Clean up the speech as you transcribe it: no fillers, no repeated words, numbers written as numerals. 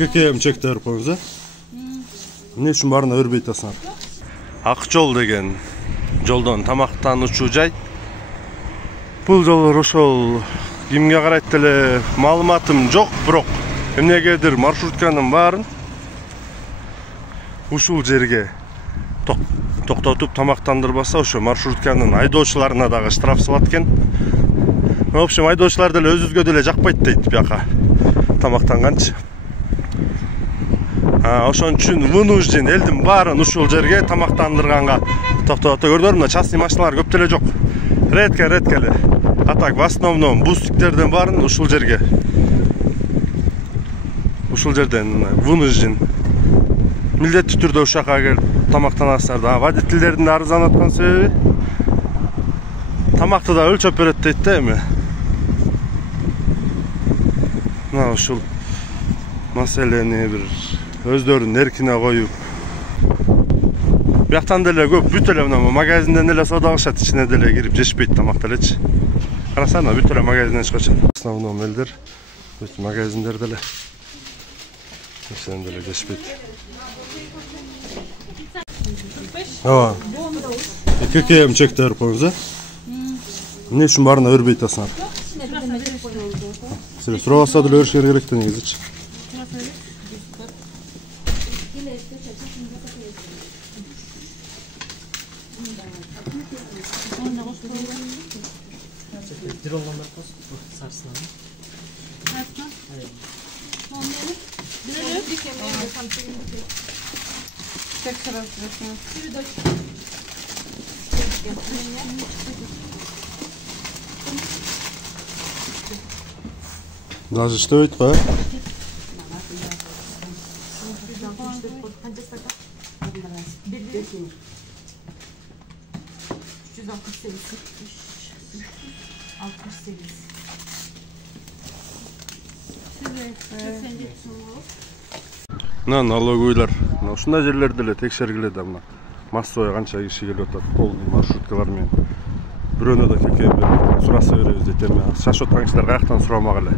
Kökeyim çekti örpünüze. Ne üçün barına örbeyi tasar? Akjol деген жолдон тамактануучу жай. Бул жолу ошол кимге карайт деле маалыматым жок, бирок эмнегедир маршрутканын баарын ушул жерге токтотуп тамактандырбаса ошо маршрутканын айдоочуларына дагы штраф салат экен. В общем, айдоочулар деле өзүбүзгө деле жакпайт дейт бияка тамактанганчы. Ошон үчүн вынужден элдин баарын ушул жерге тамактандырганга токтотот. Көрдүңөр мына частный машиналар көп деле жок. Редко эле. А так в основном бустиктердин баарын ушул жерге. Ушул жерден вынужден милдеттүү түрдө ушака келип тамактанасыздар. Водительдердин арызан аткан себеби тамакты да өлчөп берет дейт да эми. Мына ушул маселени бир өздөрүнүн эркине коюп. Бияктан деле көп бүт эле мына магазинден эле соода кылышат, ичине деле кирип жешпейт тамак делечи. Карасаңар бүт эле магазинден чыгачат. Основном элдер бүт магазиндерде эле. Ичинен деле жешпейт. Ооба. Kökeyim çekti örpünüze. Ne üçün barına örbeyi tasar? Siz surabasa delе örüşер керек да негизичи. Даже что это, а? Мына налоговыйлар ушундай жерлерде эле текшергиле да мына массовый канча киши келип атат полный маршруткалар менен. Бирөөнө да көкөйүп сураса беребиз дейт эми. Шашып аткан кишилер каяктан сурамак эле.